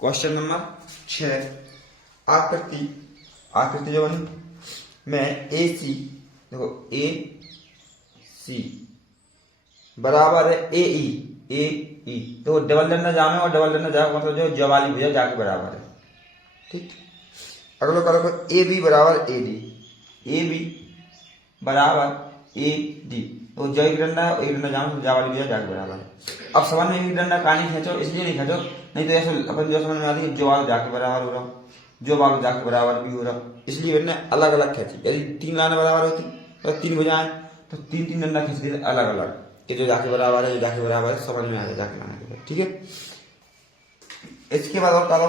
Question number 6। आकृति जो बनी में ए सी, देखो ए सी बराबर है ए ई। तो डबल डंडा जामे और डबल डंडा जामे मतलब जो जवाली भुजा जाके बराबर है। ठीक, अगला करो ए बी बराबर ए बी बराबर ए डी। तो जो एक डंडा जामे जवाली भुजा जाके बराबर है। अब समझ में एक डंडा कहानी खींचो, इसलिए नहीं खींचो, नहीं तो ऐसे अपन जो समझ में आती है जो वाला जाके बराबर हो रहा, जो वाला जाके बराबर भी हो रहा, इसलिए मैंने अलग अलग खींची। यदि 3 लाने बराबर होती तो 3 भुजाएं, तो 3 डंडा खींच दिए अलग अलग कि जो जाके बराबर है, जो जाके बराबर है, समझ में आ गया जाके लाने के बाद। ठीक है, इसके बाद और करो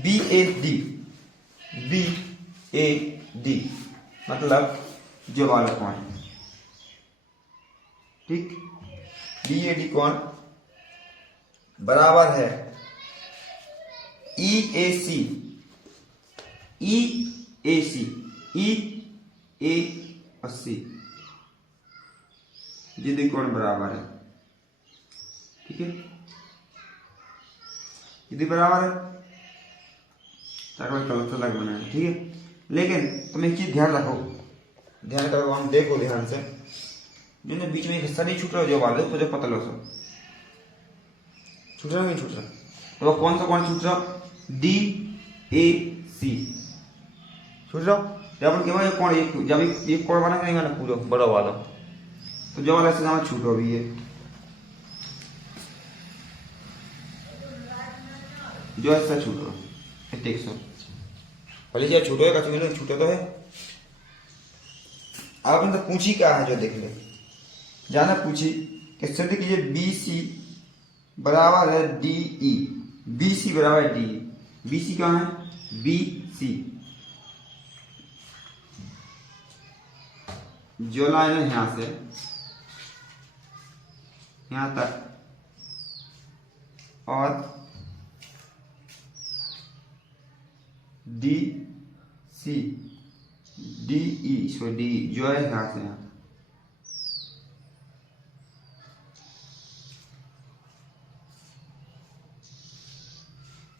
बी ए डी मतलब जो वाला पॉइंट। ठीक, बी ए डी कौन बराबर है ई ए सी और सी, ये देखो कौन बराबर है। ठीक है, यदि बराबर है कलर लग बना है। ठीक है, लेकिन तुम एक चीज ध्यान करो, हम देखो ध्यान से, जो बीच में एक हिस्सा नहीं छूट रहा, जो वाले तो जो पतल हो सब छूट रहा नहीं छूट रहा, तो कौन छूट रहा, डी ए सी छूट रहा। जब अपन केवल कौन जब एक कौन बना नहीं बना पूरा बड़ा वाला, तो जो वाला ऐसे छूट रहा भी है, जो ऐसा छूट रहा है ठीक सो भले चाहे छूटो है कभी छूटे तो है। आप तो पूछी क्या है जो देख ले जाना, पूछी कि सिद्ध कीजिए बी सी बराबर है डी ई। बी सी बराबर है डी ई। बी सी कहाँ है, बी सी जो लाइन है यहां से यहां तक और डी सी डी ई सो डी जो है यहां से यहां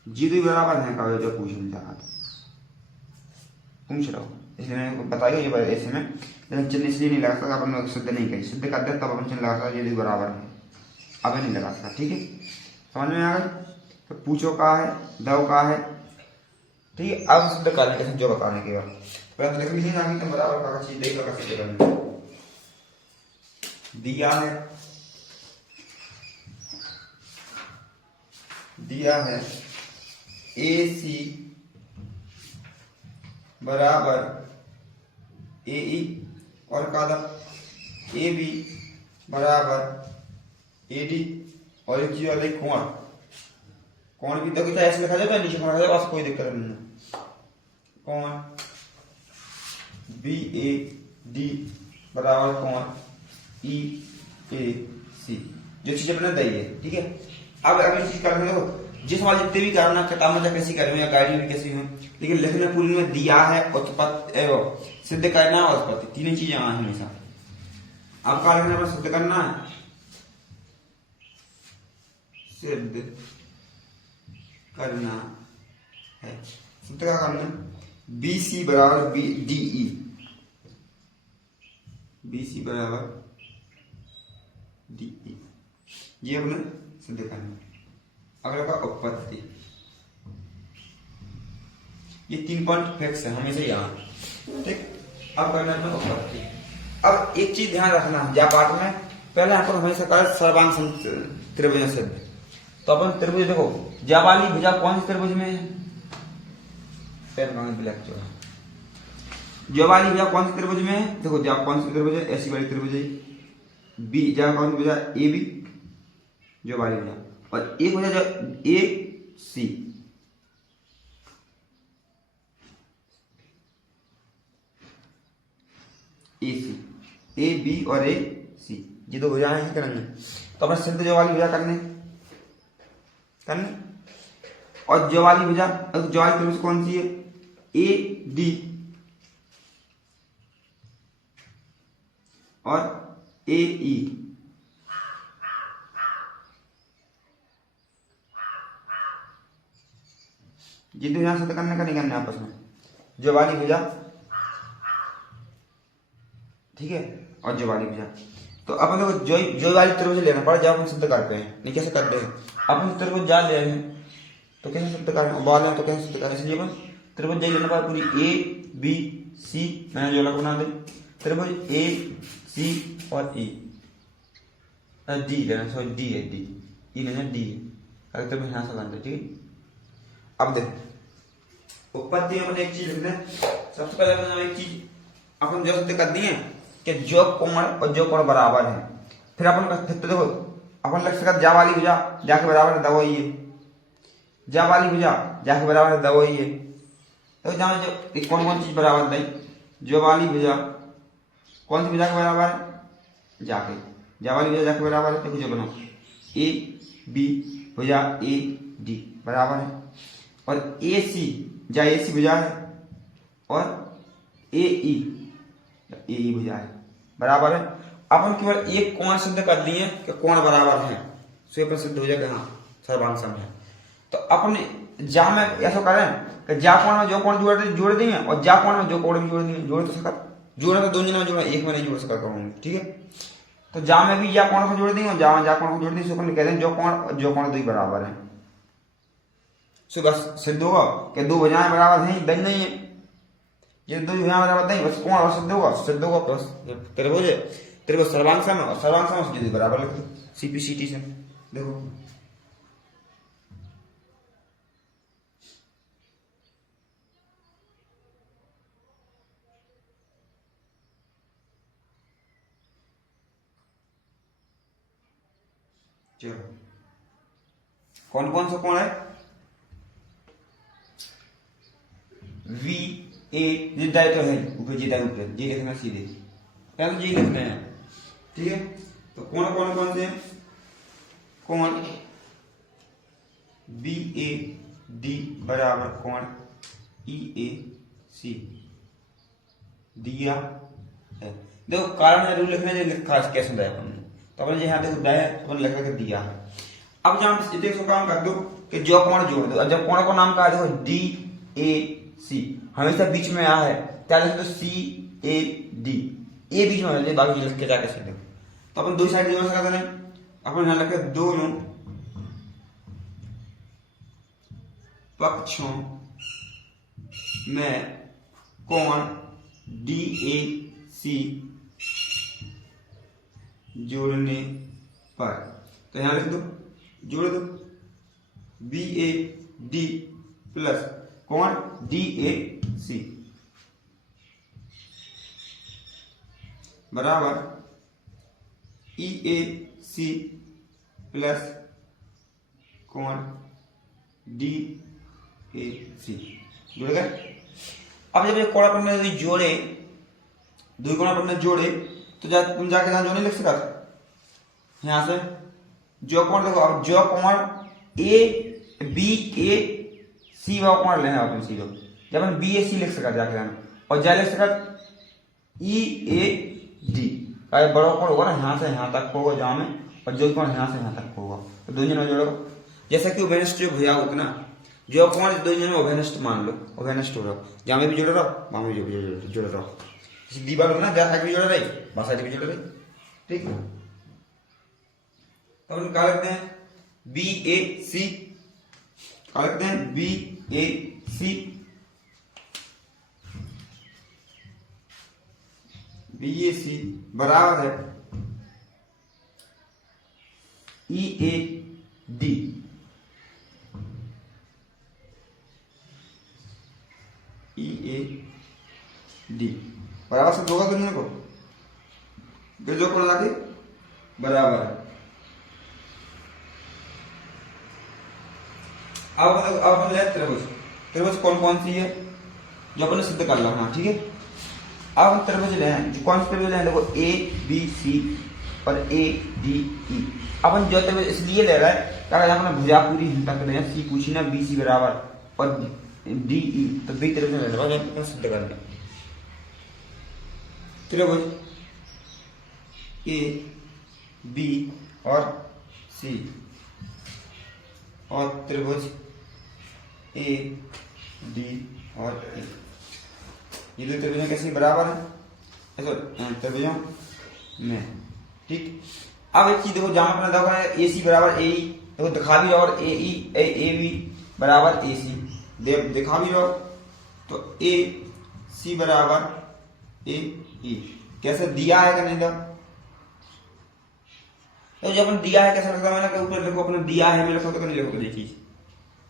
जीरो बराबर है का जो पूछ रहा हूँ, इसलिए मैंने बताया ये ऐसे में, लेकिन चिन्ह इसलिए नहीं लगा सकता, अपन सिद्ध नहीं कही, सिद्ध कर दे तब अपन चिन्ह लगा सकता जीरो बराबर है, अब नहीं लगा सकता। ठीक है, समझ में आ गई। तो पूछो कहा है, दो कहा है। ठीक है, अब सिद्ध करने कैसे जो बताने के बाद पहले लिख लीजिए ना कि बराबर का चीज देख लो कैसे करना दिया है ए सी बराबर ए ई और कादा ए बी बराबर ए डी और एक चीज वाले कौन भी तो ऐसे लिखा जाता है, नीचे लिखा जाता है, कोई दिक्कत नहीं है। कौन बी ए डी बराबर कौन ई ए सी, जो चीज अपने दी है। ठीक है, अब अगली चीज करने देखो, जिस वाले जितने भी करना किताब में कैसी करें या गाइड में कैसी हो, लेकिन लिखने पूरी में दिया है उत्पत्ति सिद्ध करना और उत्पत्ति, तीनों चीजें आए हमेशा। अब क्या लिखना है, सिद्ध करना है, सिद्ध करना है। सिद्ध क्या करना है, बी सी बराबर B D E, B C बराबर डी ई, ये अपने सिद्ध करना है। अगला का उत्पत्ति, ये 3 पॉइंट फिक्स है हमेशा यहाँ। ठीक, अब करना है उत्पत्ति। अब एक चीज ध्यान रखना, या पाठ में पहले यहाँ पर हमेशा कर सर्वांग त्रिभुज सिद्ध, तो अपन त्रिभुज देखो जा वाली भुजा कौन सी त्रिभुज में है, ब्लैक जो वाली भुजा कौन सी त्रिभुज में है, देखो जा कौन सी त्रिभुज है, ऐसी वाली त्रिभुज है। बी जा कौन सी भुजा, ए बी जो वाली भुजा, और एक भुजा जो ए सी, ए सी ए बी और ए सी, ये दो भुजाएं ही करेंगे। तो अपने सिद्ध जो वाली भुजा करने और जो वाली भुजा जो वाली त्रिभुज कौन सी है, ए डी और ए ई, ये दो यहाँ सिद्ध करने का नहीं करना आपस में, जो वाली भुजा, ठीक है, और जो वाली भुजा। तो अपन लोग जो वाली त्रिभुज लेना पड़ा जब हम सिद्ध करते हैं, नहीं कैसे करते हैं, अपन त्रिभुज जा ले हैं तो कैसे सिद्ध करें, बॉल है तो कैसे सिद्ध करें, इसलिए अपन त्रिभुज जा लेना पड़ा पूरी ए बी सी, मैंने जो अलग बना दे त्रिभुज ए सी और ई, डी लेना, सॉरी डी है, डी ई नहीं डी है, अगर त्रिभुज यहाँ से बनते, ठीक है। अब देख उत्पत्ति में अपन एक चीज लिखते हैं, सबसे पहले अपन एक चीज अपन जो सिद्ध कर दिए कि जो कोण और जो कोण बराबर है, फिर अपन फिर तो देखो अपन लग सकता जा वाली भुजा जाके बराबर है दबो ये, जा वाली भुजा जाके बराबर है दबो ये, तो जहाँ जो कौन कौन चीज बराबर नहीं, जो वाली भुजा कौन सी भुजा के बराबर है, जाके जा वाली भुजा जाके बराबर है, देखो जो बनाओ ए बी भुजा ए डी बराबर है, और ए सी जा ए सी भुजा है, और ए ई भुजा है बराबर है। अपन केवल एक कोण सिद्ध कर दिए कि कोण बराबर है, सो अपन सिद्ध हो जाएगा हाँ सर्वांग सम है। तो अपन जा में ऐसा करें कि जा कोण में जो कोण जोड़ देंगे और जा कोण में जो कोण भी जोड़ देंगे, जोड़ तो सका, जोड़ना तो दोनों में जोड़ा, एक में नहीं जोड़ सका कहूँगी, ठीक है। तो जा में भी जा कोण को जोड़ देंगे और जा में जा कोण को जोड़ देंगे, सो अपन कह दें जो कोण दो ही बराबर है, सो बस सिद्ध होगा कि दो भुजाएं बराबर हैं, दही नहीं है, ये दो यहाँ बराबर नहीं, बस कोण और सिद्ध होगा बस त्रिभुज है, त्रिभुज सर्वांग सम और सर्वांग सम से बराबर लिख दो सीपीसीटी से, देखो चलो कौन कौन सा कोण है, वी ए जी डायरेक्टर है ऊपर, जी डायरेक्टर जी लिखना सीधे, पहले जी लिखना है, ठीक है। तो कोण कौन कौन से हैं, कोण बी ए डी बराबर कोण ई ए सी दिया है। देखो कारण जरूर लिखना है, खास कैसे होता है अपन, तो अपन यहाँ देखो दिया है, अपन लिख के दिया है। अब जहाँ देख सो काम कर दो कि जो कोण जोड़ दो, जब कोण को नाम कहा देखो डी ए सी हमेशा बीच में आ है, क्या लिख दो सी ए डी, ए बीच में है, बाकी लिख के जाके सीधे, तो अपन दो साइड जोड़ सकते हैं, अपन यहाँ लिखे दोनों पक्षों में कोण डी ए सी जोड़ने पर, तो यहाँ लिख दो जोड़ दो बी ए डी प्लस कोण डी ए सी बराबर ई ए सी प्लस कोण डी ए सी, जुड़ गए। अब जब ये कोण अपन ने जोड़े, दो कोण अपन ने जोड़े, तो तुम जाके जहां जो नहीं लिख सका यहां से जो कोण देखो, अब जो कोण ए बी ए सी वाला कोण लेना अपन सी लो, जब अपन बी ए सी लिख सका जाके जाना, और जा लिख सका ई ए डी, बड़ा कोण होगा ना यहाँ से यहाँ तक होगा जहाँ में, और जो कोण यहाँ से यहाँ तक होगा, तो दोनों में जोड़ो, जैसा कि उभयनिष्ठ जो भुजा होता ना, जो कोण दोनों में उभयनिष्ठ मान लो, उभयनिष्ठ हो रहा, जहाँ में भी जुड़ रहा वहां में भी जुड़ रहा, दीवार हो ना जहाँ साइड भी जुड़ रही वहां साइड भी जुड़ रही, ठीक। तो हम क्या लिखते हैं बी ए सी, क्या लिखते हैं बी ए सी, बी ए सी बराबर है ई A D, E A D बराबर से दोगा दोनों को, जो कोण लाके बराबर है। अब अपन ले त्रिभुज, त्रिभुज कौन कौन सी है जो अपन ने सिद्ध कर ला, ठीक है। अब हम त्रिभुज ले हैं, कौन से त्रिभुज ले हैं, देखो ए बी सी और ए डी ई। अपन जो त्रिभुज इसलिए ले रहा है कारण अपन भुजा पूरी तक ले, सी पूछी ना बी सी बराबर और डी ई, तो बी त्रिभुज ले रहा है सिद्ध करने, त्रिभुज ए बी और सी और त्रिभुज ए डी और ए, ये दो त्रिभुजों कैसे बराबर है ऐसा त्रिभुजों में। ठीक, अब एक चीज देखो, जहां अपना देखो है ए सी बराबर ए ई, देखो दिखा भी रहा और ए बी बराबर ए सी दिखा भी रहा, तो ए सी बराबर ए ई कैसे दिया है कि नहीं दिया, तो जब अपन दिया है कैसे लगता है, मैंने ऊपर देखो अपने दिया है मैं लिखो तो नहीं लिखो, ये चीज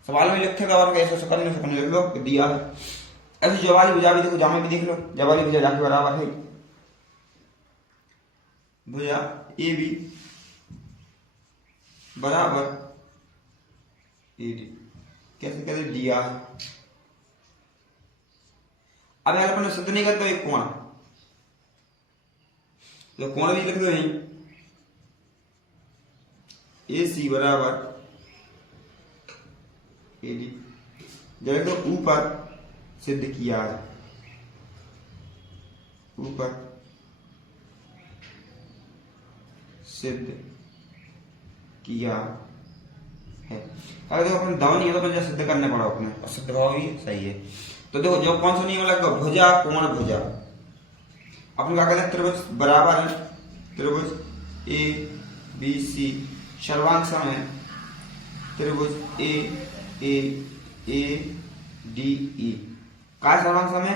सवाल में लिखते तो आप ऐसे सकल नहीं सकल लिख लो कि दिया है। ऐसे जवाली भुजा भी देखो, जामे भी देख लो, जवाली भुजा जाके बराबर है भुजा ए बी बराबर ए डी, कैसे कैसे दिया है। अब यार अपन सिद्ध नहीं करते एक कोण, तो कोण भी लिख दो यहीं, ए सी बराबर ए डी, जब तो ऊपर सिद्ध किया है, ऊपर सिद्ध किया है। अगर देखो अपन दाव नहीं है तो अपन सिद्ध करने पड़ा अपने, और सिद्ध भाव भी सही है। तो देखो जो कौन सा नियम लगा, भुजा कोण भुजा, अपन क्या कहते हैं त्रिभुज बराबर है, त्रिभुज ए बी सी सर्वांग सम है, त्रिभुज ए डी ई का सर्वांग सम है,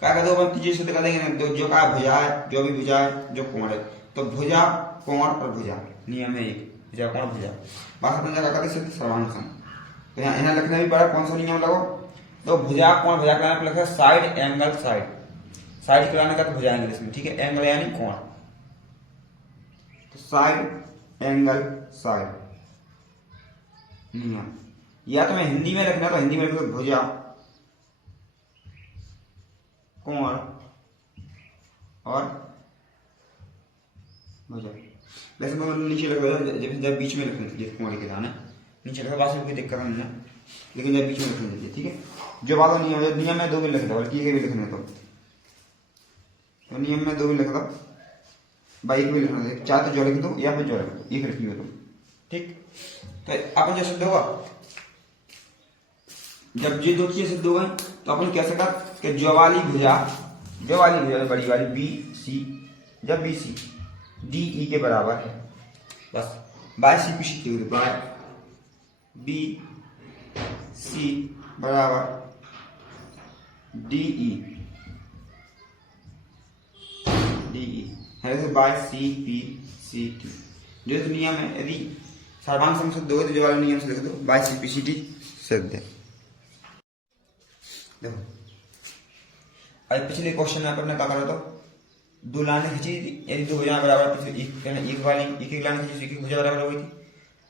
क्या कहते हो अपन तीसरे सिद्ध कर देंगे ना, तो जो का भुजा है, जो भी भुजा है, जो कोण है, तो भुजा कोण और भुजा नियम है एक, भुजा कोण भुजा, बस अपन क्या कहते हैं सिद्ध सर्वांग सम। तो यहाँ लिखना भी पड़ा कौन सा नियम लगो, तो भुजा कोण भुजा का लिखा है साइड एंगल साइड, साइड कराने का तो भुजा इंग्लिश में, ठीक है, एंगल यानी कोण, तो साइड एंगल साइड नियम, या तो मैं हिंदी में लिखना तो हिंदी में लिख दो भुजा कोण और भुजा, वैसे मैं नीचे लिख दो, जब बीच में लिखने कोण लिखे जाना नीचे लिखा, बात कोई दिक्कत नहीं है, लेकिन जब बीच में लिखने दीजिए, ठीक है। जो बात नियम में दो भी लिख दो, बल्कि एक भी लिखने दो, तो नियम में दो भी लिख दो, बाइक भी लिखना दो, चाहे तो जो लिख दो या फिर जो लिख दो, एक लिखी हो तो ठीक। तो अपन जो सिद्ध होगा, जब ये दो चीजें सिद्ध हो गई तो अपन कैसे कर कि जो वाली भुजा बड़ी वाली बी सी, जब बी सी डी ई के बराबर है, बस by C P C by B C बराबर डी ई है, by C P C T, जो नियम है, यदि सर्वांग सम सिद्ध हो तो जो वाले नियम से लिख दो by C P C T सिद्ध है। देखो अब पिछले क्वेश्चन में अपन ने क्या करा था, दो लाइनें खींची थी, यदि दो भुजाएं बराबर एक वाली एक लाइन खींची, एक भुजा बराबर हो गई थी,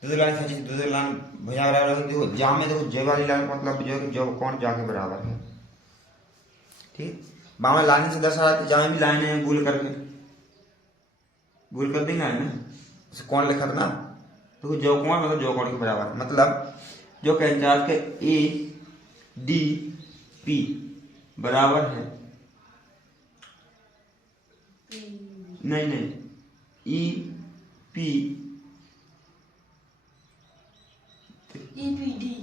दो लाइन खींची, दो लाइन भुजा बराबर हो गई। देखो जहां में देखो जे वाली लाइन मतलब जो कोण जाके बराबर है, ठीक, बावन लाइन से दर्शा रहा, जहां भी लाइन है गोल करके गोल कर देंगे ना, कौन लिखा था ना, तो जो कोण मतलब जो कोण के बराबर, मतलब जो कहें के ए डी पी बराबर है, नहीं ई पी डी,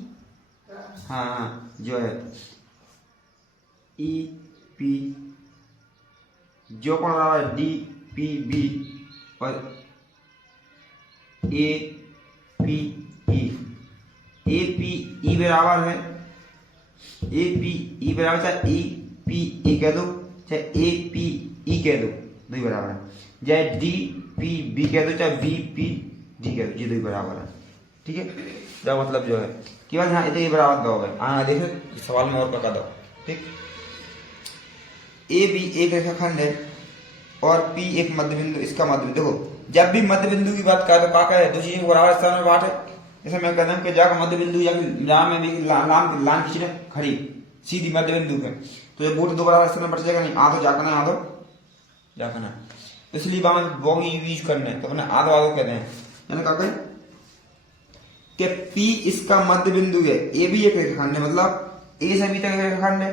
हाँ जो है ई पी, जो कोण बराबर है डी पी बी और ए पी ई बराबर है, ए पी ई बराबर, चाहे ए पी ए कह दो चाहे ए पी ई कह दो, दो बराबर है, चाहे डी पी बी कह दो चाहे बी पी डी कह दो, ये दो बराबर है, ठीक है। जब मतलब जो है कि बस यहाँ ये बराबर दोगे, हाँ देखो सवाल में और पका दो, ठीक। ए बी एक रेखाखंड है और पी एक मध्य बिंदु, इसका मध्य बिंदु, देखो जब भी मध्य बिंदु की बात करें तो क्या करें, दो चीजों को बराबर स्थान में बांटे, जैसे मैं कहता हूँ कि जाकर मध्य बिंदु या जहां में भी लाइन खींचने खड़ी सीधी मध्य बिंदु पे, तो जब बूट दो बराबर स्थान में बढ़ जाएगा नहीं, आधो जाकर आधो जाकर, इसलिए बोगी यूज करने तो अपने आधो आधो कहते हैं, यानी क्या कहें कि P इसका मध्य बिंदु है, ए भी एक रेखाखंड है, मतलब ए से बी तक एक रेखाखंड है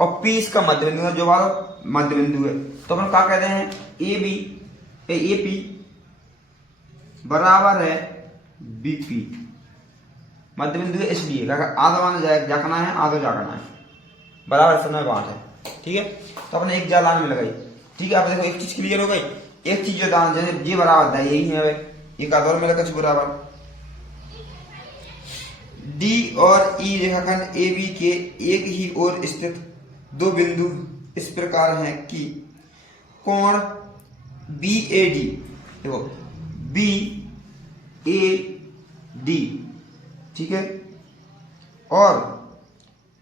और P इसका मध्य बिंदु है, जो वाला मध्य बिंदु है, तो अपन क्या कहते हैं ए पी बराबर है बी पी, मध्य बिंदु है इसलिए आधा माना जाना है, आधा जागना है, बराबर समय 8 है। ठीक है, तो अपने एक जाल में लगाई। ठीक है, अब देखो एक चीज क्लियर हो गई। एक चीज जो दान जैसे ये बराबर था यही है, एक आधा और में लगा बराबर। डी और ई रेखाखंड ए बी के एक ही ओर स्थित दो बिंदु इस प्रकार हैं कि कोण बी ए डी, देखो बी ए डी, ठीक है, और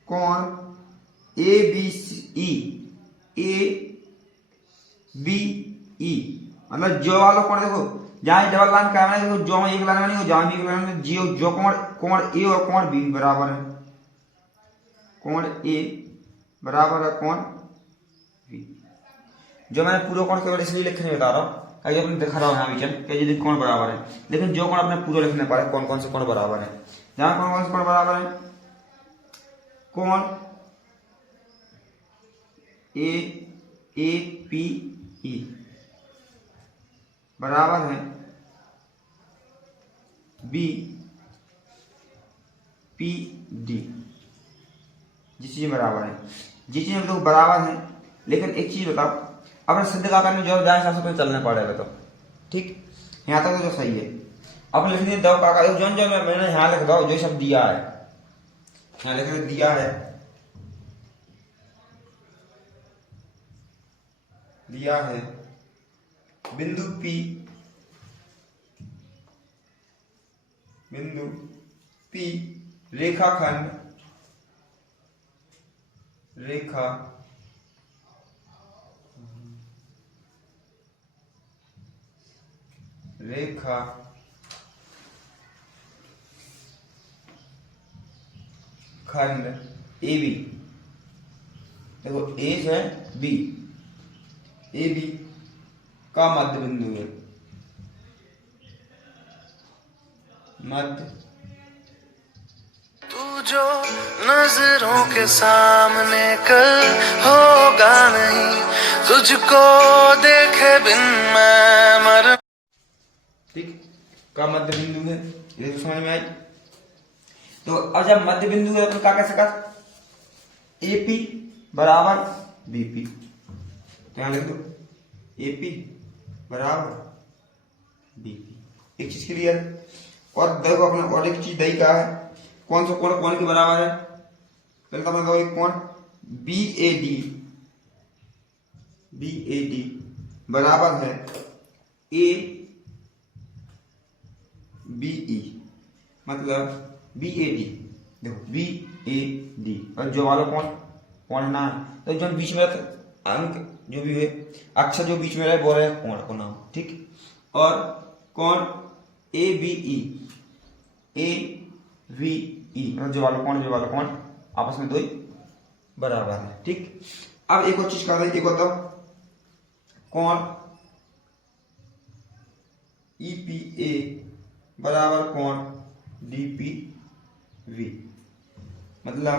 कोण A B E, A B E, मतलब जो वाला कोण देखो जहां डबल लाइन का है, देखो जो में एक लाइन बनी हो, जहां भी एक लाइन बनी, जो कोण ए और कोण बी बराबर है, कोण ए बराबर है कोण बी। जो मैंने पूरा कोण केवल इसलिए लिखने नहीं बता रहा हूँ ताकि अपने दिखा रहा हूँ यहाँ विचन कि यदि कोण बराबर है, लेकिन जो कोण अपने पूरा लिखने पड़े कौन कौन से कोण बराबर है। जहां कौन कौन से कोण बराबर है, कोण ए पी ई बराबर है बी पी डी, जिस चीज बराबर है, जिस चीज में तो बराबर है। लेकिन एक चीज बताओ, अपने सिद्ध का करने जो जहाँ हिसाब से चलने पड़ेगा तो ठीक, यहाँ तक तो सही है। अब लिख दिए दो काका, जो जो मैंने यहाँ लिख दो, जो सब दिया है यहाँ लिख दिया है, दिया है बिंदु P रेखाखंड खंड ए बी, देखो ए है बी, ए बी का मध्य बिंदु है, मध्य तू जो नजरों के सामने कल होगा नहीं, तुझको देखे बिन मैं मर। ठीक, का मध्य बिंदु है, ये तो समझ में आई। तो अब जब मध्य बिंदु है तो क्या कह सका, एपी बराबर बीपी, तो यहां लिख दो एपी बराबर बीपी। एक चीज क्लियर। और देखो अपने और एक चीज दही का है, कौन सा कोण कौन के बराबर है, पहले तो अपने एक कोण बी ए डी बराबर है ए बी ई, मतलब बी ए डी, देखो बी ए डी, और जो वाला कोण ना है तो जो बीच में अंक जो भी है, अक्षर जो बीच में रहे वो रहे कोण को नाम। ठीक, और कोण ए बी ई, मतलब जो वाला कोण आपस में दो ही बराबर है। ठीक, अब एक और चीज कर दें, एक और तब कोण ई पी ए बराबर कोण डी पी वी, मतलब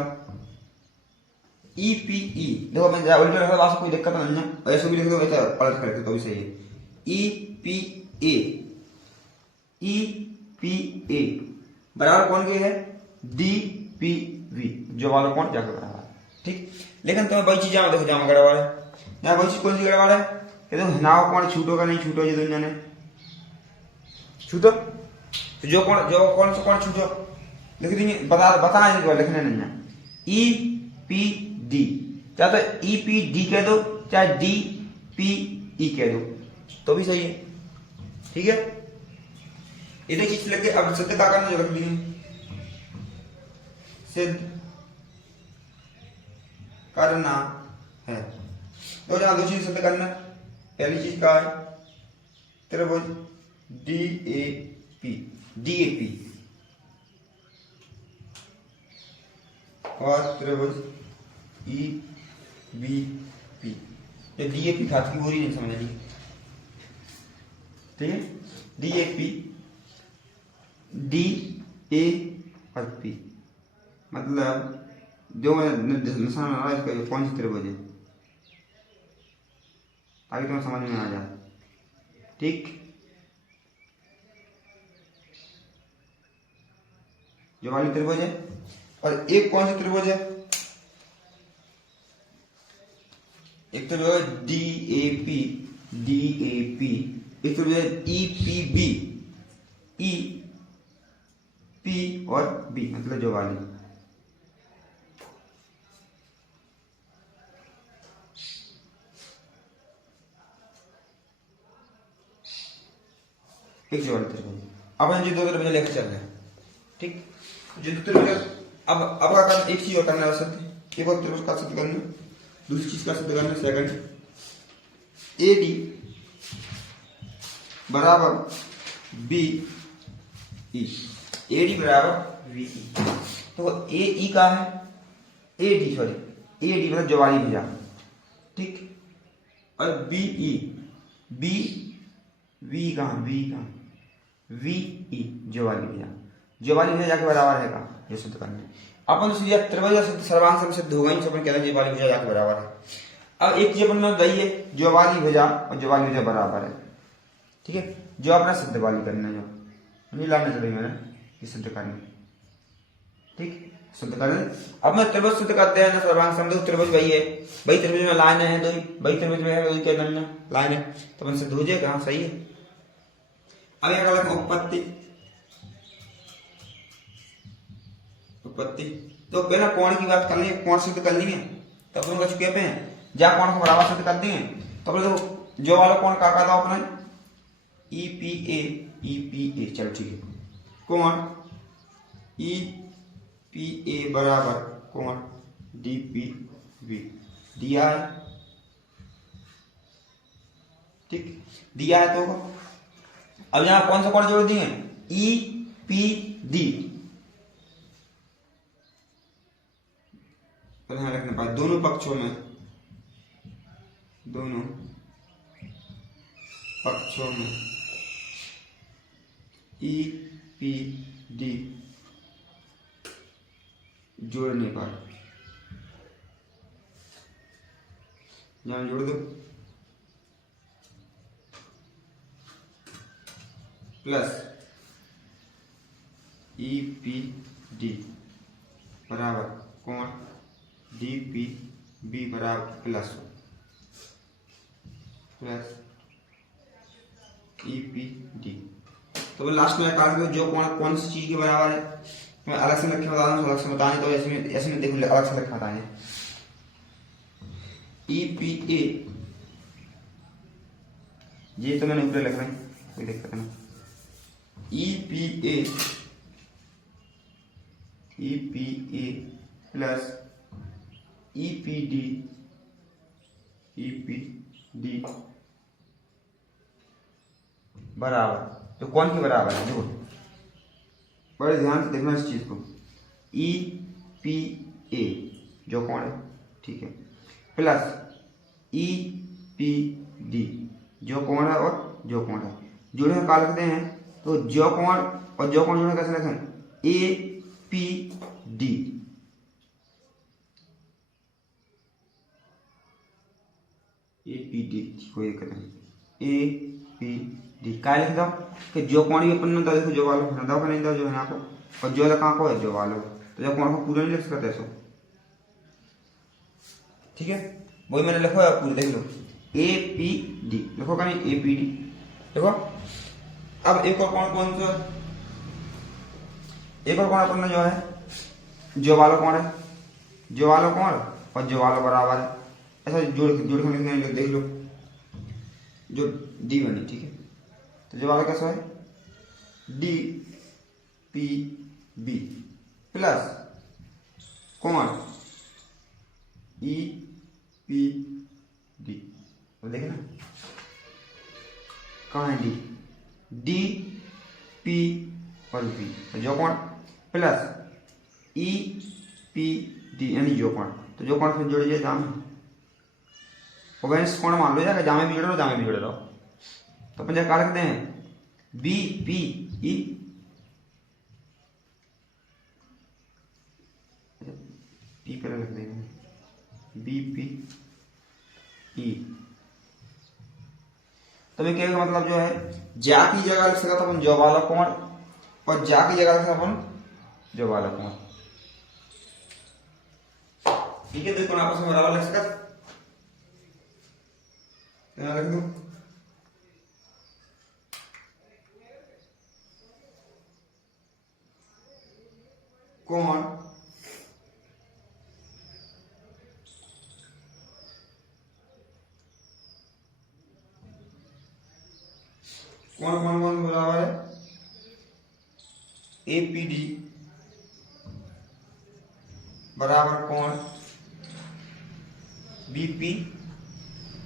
ई पी ई, देखो मैं उल्टा लिखा था, कोई दिक्कत नहीं है, ऐसे भी लिख दो, ऐसा पलट कर लिखो तो भी सही है। ई पी ए बराबर कौन के है, डी पी वी, जो वाला कौन जाकर बराबर है। ठीक, लेकिन तुम्हें वही चीज देखो जहाँ गड़बड़ है, यहाँ वही चीज कौन सी गड़बड़ है, ये तो नाव कौन छूटो का नहीं छूटो, ये दुनिया ने छूटो, तो जो कौन सा कौन छूटो लिख देंगे, बता लिखने नहीं है। ई पी डी, चाहे तो ई पी डी कह दो, चाहे डी पी ई कह दो तो भी सही है। ठीक है, इधर चीज लगे। अब सिद्ध का करना जो रख दी सिद्ध करना है, तो जहां दो चीज सिद्ध करना, पहली चीज का है त्रिभुज डी ए पी और त्रिभुज ई बी पी, ये डी ए पी था की बोरी नहीं समझ ली। ठीक है, D A P, D A और पी, मतलब जो निशान आ रहा है इसका कौन सी त्रिभुज है, ताकि तुम्हें समझ में आ जाए। ठीक, ज्वाली त्रिभुज है। और एक कौन सा त्रिभुज है, एक तो जो है DAP, एक तो जो है EPB, EP और B मतलब ज्वाली। एक ज्वाली त्रिभुज। अपन जो दो त्रिभुज लेकर चल रहे हैं, ठीक, जो दो त्रिभुज अब क्या करना, एक चीज और करना है सिद्ध, एक और त्रिभुज का सिद्ध करना, दूसरी चीज का सिद्ध करना, सेकंड AD बराबर BE, AD बराबर BE। तो AE का है AD, सॉरी AD मतलब ज्वाली भुजा, ठीक, और BE B कहाँ VE ज्वाली भुजा, ज्वाली भुजा जाके बराबर है का, ये सिद्ध करना है अपन। सीधा त्रिभुज सिद्ध सर्वांग से सिद्ध होगा ही, अपन कहते हैं ज्वाली भुजा जाके बराबर है। अब एक चीज अपन ने बताई है, ज्वाली भुजा और ज्वाली भुजा बराबर है, ठीक है, जो अपना सिद्ध वाली करना है, जो नहीं लाना चाहिए मैंने, ये सिद्ध करना, ठीक, सिद्ध करना। अब मैं त्रिभुज सिद्ध करते हैं ना, सर्वांग समझो त्रिभुज वही है, वही त्रिभुज में लाइन है दो, वही त्रिभुज में है क्या करना, लाइन है, तो अपन सिद्ध हो जाएगा, हाँ सही है। अब यहाँ का उत्पत्ति, तो पहले कोण की बात करनी है, कोण सिद्ध करनी है, तो अपन कर चुके हैं, जहाँ कोण को बराबर सिद्ध कर दिए, तो अपने देखो जो वाला कोण का था अपना EPA, चलो ठीक है, कोण EPA बराबर कोण DPB दिया है, ठीक, दिया है। तो अब यहां कौन सा कोण जोड़ दिए, EPD, ध्यान रखने पाए दोनों पक्षों में EPD जोड़ने पर, यहां जोड़ दो, प्लस EPD बराबर कोण DPB बराबर प्लस EPD। तो लास्ट में काट जो कौन सी चीज के बराबर है, मैं अलग से लिखे बता दूं, अलग से बताने, तो ऐसे में देख अलग से लिखा बताने, EPA, ये तो मैंने ऊपर लिख रहा है, कोई दिक्कत नहीं, EPA प्लस EPD बराबर, तो कौन के बराबर है, देखो बड़े ध्यान से देखना इस चीज को, EPA जो कोण है, ठीक है, प्लस EPD जो कोण है और जो कोण है, जोड़े में काल लिखते हैं, तो जो कोण और जो कोण जोड़े कैसे लिखें, APD, कोई दिक्कत नहीं, APD क्या लिख दो कि जो कोण भी अपन ने देखो जो वालों ना दो नहीं दो जो है ना को, और जो लगा को है जो वालों, तो जो कोण को पूरा नहीं लिख सकते ऐसा, ठीक है, वही मैंने लिखा है पूरा, देख लो APD लिखो का नहीं, APD देखो। अब एक और कोण कौन सा, एक और कोण अपन जो है, जो वाला कोण है, जो वाला कोण और जो वाला बराबर है, ऐसा जोड़ के देख लो, जो D बनी, ठीक है, तो जो वाला कैसा है DPB प्लस कोण EPD, देखे ना कहाँ है DP और B, जो कोण प्लस EPD यानी जो कोण, तो जो कोण फिर जोड़ दिया जाम, कोण मान लो जाएगा, जामे भी जोड़ लो, जामे भी जोड़ लो, तो अपन क्या रखते हैं BPE P पर रख देंगे BPE। तो मैं कहने का मतलब जो है, जा की जगह लिख सकता अपन जो वाला कोण, और जा की जगह लिख सकता अपन जो वाला कोण। ठीक है, देखो आपस में बराबर लग सकता क्या लग दो कोण कौन कौन कौन बराबर है एपीडी बराबर कौन बीपीई,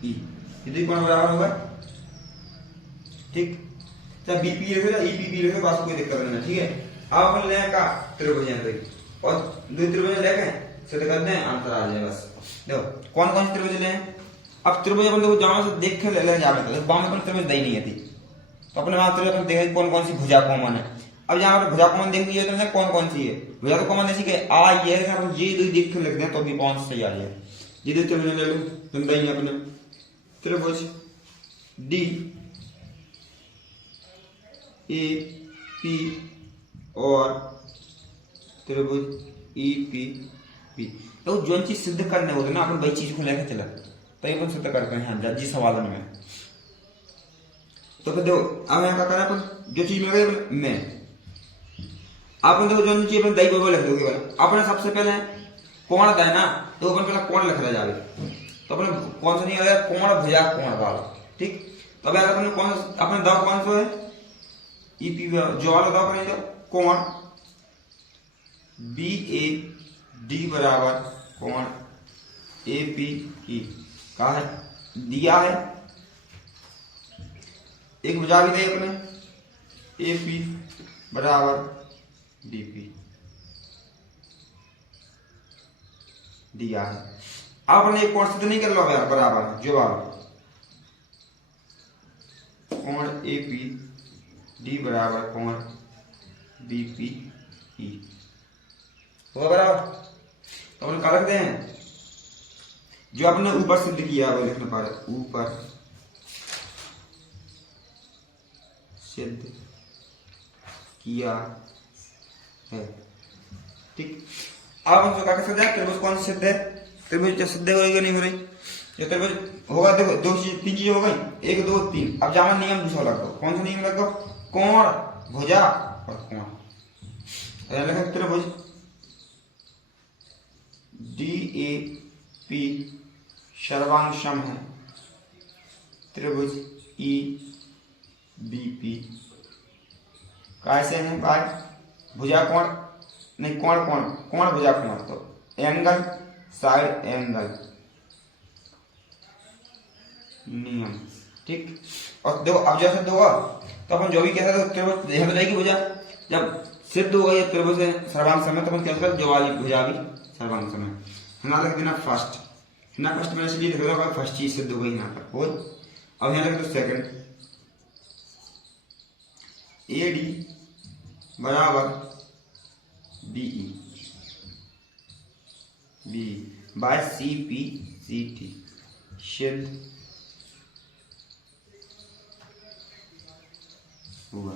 ये कौन बराबर होगा। ठीक, चाहे बीपी लिखो या ईपीपी लिखो, बस कोई दिक्कत नहीं है। ठीक है, अब अपन ले का त्रिभुज और दो त्रिभुज लेके सिद्ध करते हैं, आंसर आ जाए बस। देखो कौन कौन से त्रिभुज ले हैं। अब त्रिभुज अपन देखो जहां से देख के ले जावे, तो बाम में त्रिभुज दई नहीं थी, तो अपने वहां त्रिभुज अपन देखेंगे कौन कौन सी भुजा कॉमन है। अब यहाँ पर भुजा कॉमन देखनी है तो कौन कौन सी है भुजा, तो कॉमन ऐसी के आ ये है, हम ये दो देख के लिख दें तो भी कौन सी सही आ जाए। ये दो त्रिभुज ले लो, तुम दई अपने त्रिभुज डी ए पी और त्रिभुज ई पी बी, तो जो चीज सिद्ध करने होते ना अपन वही चीज को लेकर चला, तो ये अपन सिद्ध करते हैं हाँ जी सवाल में। तो फिर देखो अब यहाँ क्या करना है, अपन जो चीज मिल गई में अपन देखो जो चीज अपन दही बोल लिख दोगे अपने सबसे पहले कोण है ना, तो अपन पहले कोण लिख रहा जावे, तो अपने कौन सा नहीं आया कोण भुजा कोण वाला। ठीक, तो अब अपन कौन अपने दाव कौन सा है ईपी जो वाला दाव करेंगे कोण बी ए डी बराबर कोण ए पी ई कहा है दिया है, एक भुजा भी दे अपने ए पी बराबर डीपी दिया है। अब अपने एक कोण सिद्ध नहीं कर लो यार बराबर जो वाला कोण ए पी डी बराबर कोण बीपी ई होगा बराबर। तो अपन क्या रखते हैं जो आपने ऊपर सिद्ध किया वो लिखना पड़े, ऊपर सिद्ध किया है। ठीक, अब हम क्या कर सकते हैं त्रिभुज कौन सिद्ध है, त्रिभुज सिद्ध हो रही नहीं हो रही, जो त्रिभुज होगा देखो दो चीज तीन चीजें हो गई, एक दो तीन। अब जहां नियम दूसरा लगो, कौन सा नियम लगो कोण भुजा और कोण, लिखा त्रिभुज डी ए पी सर्वांग सम है, त्रिभुज ई बीपी कैसे हैं भाई भुजा कोण नहीं कोण कोण कोण भुजा कोण, तो एंगल साइड एंगल नियम। ठीक, और देखो अब जैसे सिद्ध होगा तो अपन जो भी कहते हैं त्रिभुज यह तो जाएगी भुजा, जब सिद्ध होगा ये त्रिभुज सर्वांग सम है तो अपन क्या करते जो वाली भुजा भी सर्वांग सम है। हमारा लिख देना फर्स्ट, ना फर्स्ट मैंने इसलिए लिख रहा फर्स्ट चीज सिद्ध हो गई यहाँ पर हो। अब यहाँ लिख दो सेकंड ए डी बराबर B E B by C P C T सिद्ध हुआ।